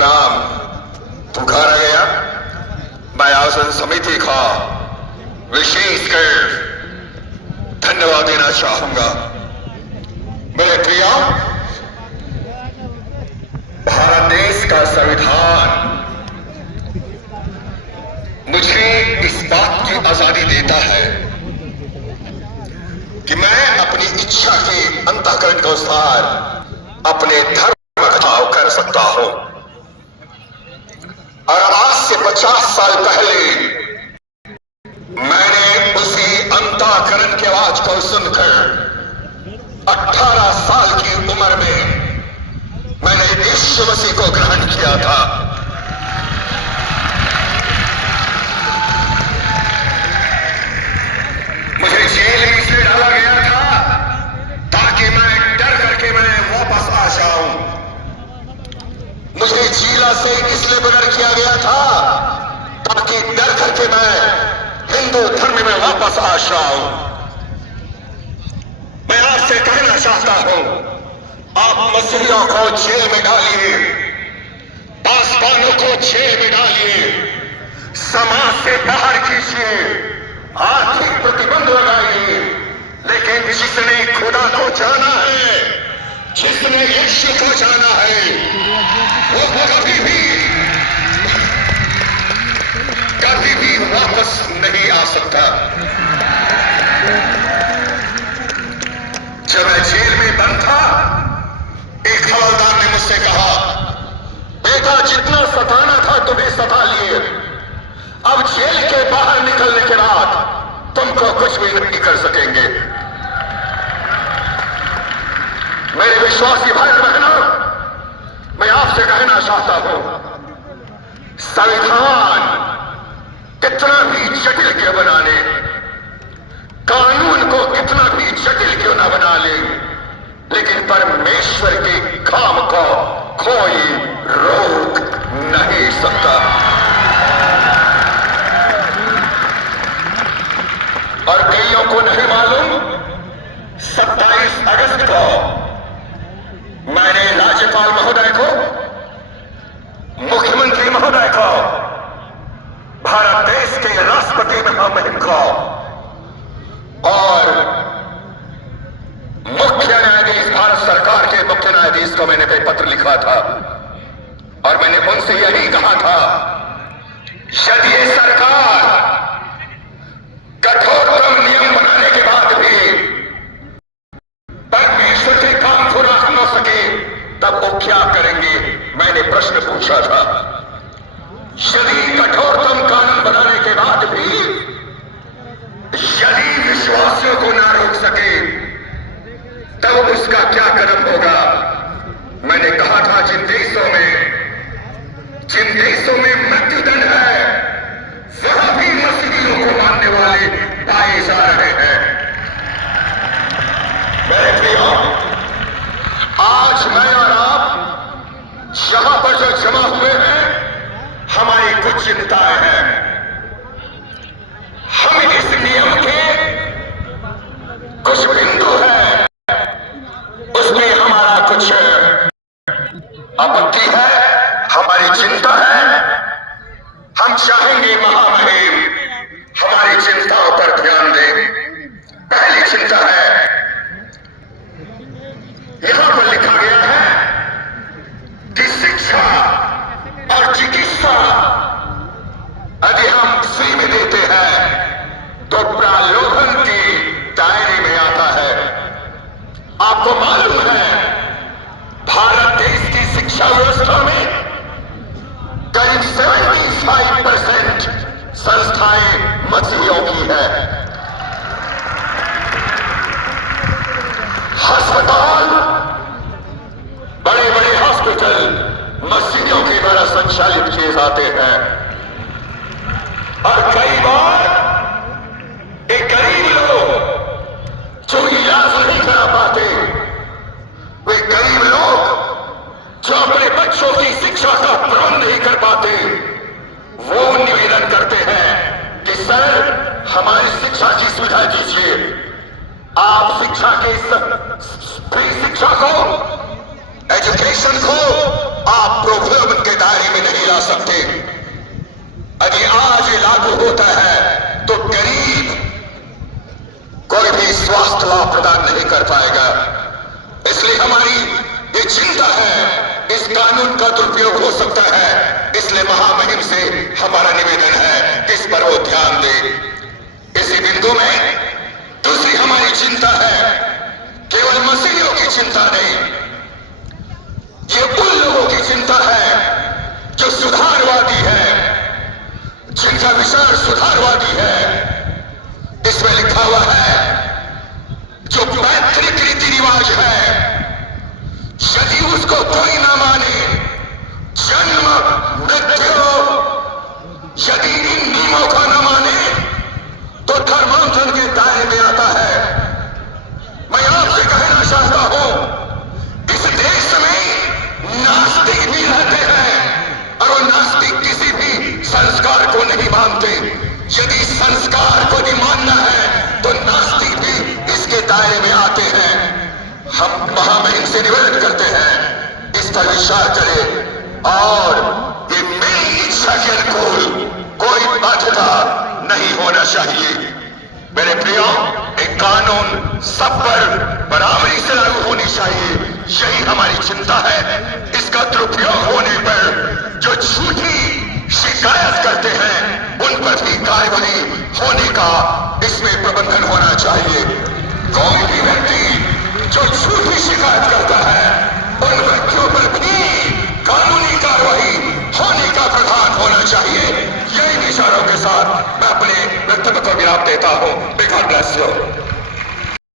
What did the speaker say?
नाम पुकारा गया, मैं आसन समिति का विशेषकर धन्यवाद देना चाहूंगा। मेरे प्रिय, भारत देश का संविधान मुझे इस बात की आजादी देता है कि मैं अपनी इच्छा के अंतःकरण के अनुसार अपने धर्म का चुनाव कर सकता हूं। और आज से 50 साल पहले मैंने उसी अंतःकरण की आवाज को सुनकर 18 साल की उम्र में मैंने यीशु मसीह को ग्रहण किया था। मुझे जेल में इसलिए डाला गया था ताकि मैं डर करके मैं वापस आ जाऊं। मुझे जिला से इसलिए बदर किया गया था ताकि डर करके मैं हिंदू धर्म में वापस आ जाऊं। मैं आपसे कहना चाहता हूं, आप मसीहियों को जेल में डालिए, पासवानों को जेल में डालिए, समाज से बाहर कीजिए, आर्थिक प्रतिबंध लगाइए, लेकिन जिसने खुदा को जाना है, जिसने यीशु को जाना है, वो कभी भी वापस नहीं आ सकता। जब मैं जेल में बंद था, एक हवलदार ने मुझसे कहा, बेटा जितना सताना था तुम्हें सता लिए, अब जेल के बाहर निकलने के बाद तुमको कुछ भी नहीं कर सकेंगे। मेरे विश्वासी भाई बहनों, मैं आपसे कहना चाहता हूं, संविधान कितना भी जटिल क्यों बना ले, कानून को कितना भी जटिल क्यों ना बना ले, लेकिन परमेश्वर के काम को कोई रोक नहीं सकता। और कईयों को नहीं मालूम, 27 अगस्त को मैंने राज्यपाल महोदय को, मुख्यमंत्री महोदय को, भारत देश के राष्ट्रपति महामहिम को और मुख्य न्यायाधीश, भारत सरकार के मुख्य न्यायाधीश को मैंने एक पत्र लिखा था और मैंने उनसे यही कहा था, यदि ये सरकार कठोरतम नियम बनाने के बाद भी परमेश्वर के काम पूरा न सके तब वो क्या करेंगे? मैंने प्रश्न पूछा था। यदि कठोरतम कानून बनाने के बाद भी यदि विश्वासियों को ना रोक सके तब उसका क्या कदम होगा? मैंने कहा था, जिन देशों में मृत्युदंड है वहां भी मसीहियों को मानने वाले पाए जा रहे हैं। मेरे प्रियो, आज मैं और आप यहां पर जो जमा हुए हैं, हमारी कुछ चिंताएं हैं। हम इस नियम के कुछ बिंदु हैं, उसमें हमारा कुछ आपत्ति है, हमारी चिंता है। हम चाहेंगे महामहिम हमारी चिंताओं पर ध्यान दें। पहली चिंता है, यहां पर लिखा गया है कि शिक्षा और चिकित्सा यदि हम फ्री में देते हैं तो प्रलोभन के दायरे में आता है। आपको मालूम है, भारत देश की शिक्षा व्यवस्था में करीब 75% संस्थाएं मसीहियों की है। अस्पताल, बड़े बड़े हॉस्पिटल मसीहियों के द्वारा संचालित किए जाते हैं। और कई बार एक गरीब लोग जो इलाज नहीं करा पाते, वे गरीब लोग जो अपने बच्चों की शिक्षा का प्रबंध नहीं कर पाते, वो निवेदन करते हैं कि सर हमारी शिक्षा की सुविधा दीजिए। आप शिक्षा के फ्री शिक्षा को, एजुकेशन को आप प्रलोभन के दायरे कर पाएगा। इसलिए हमारी ये चिंता है, इस कानून का दुरुपयोग हो सकता है। इसलिए महामहिम से हमारा निवेदन है कि इस पर वो ध्यान दे। इसी बिंदु में दूसरी हमारी चिंता है, केवल मसीहियों की चिंता नहीं, ये उन लोगों की चिंता है जो सुधारवादी है, जिनका विचार सुधारवादी है। इसमें लिखा हुआ है, जो पैतृक रीति रिवाज है, यदि उसको कोई ना माने, जन्म मृत्यु, यदि इन नियमों का न माने तो धर्मांतरण के दायरे में आता है। मैं आपसे कहना चाहता हूं, इस देश में नास्तिक भी रहते हैं और वो नास्तिक किसी भी संस्कार को नहीं मानते। यदि संस्कार को नहीं मानना है तो नास्तिक भी इसके दायरे में आते हैं। हम महामहिम से निवेदन करते हैं, इस पर विचार करें और ये मेरी इच्छा के अनुकूल कोई बाध्यता नहीं होना चाहिए। मेरे प्रियो, एक कानून सब पर बराबरी से लागू होनी चाहिए, यही हमारी चिंता है। इसका दुरुपयोग होने पर जो झूठी शिकायत करते हैं उन पर भी कार्रवाई होने का इसमें प्रबंधन होना चाहिए। कोई भी व्यक्ति जो झूठी शिकायत करता है उन व्यक्तियों पर भी कानूनी कार्रवाई होने का प्रावधान होना चाहिए। यही विचारों के साथ मैं अपने वक्तव्य को विराम देता हूं। God bless you.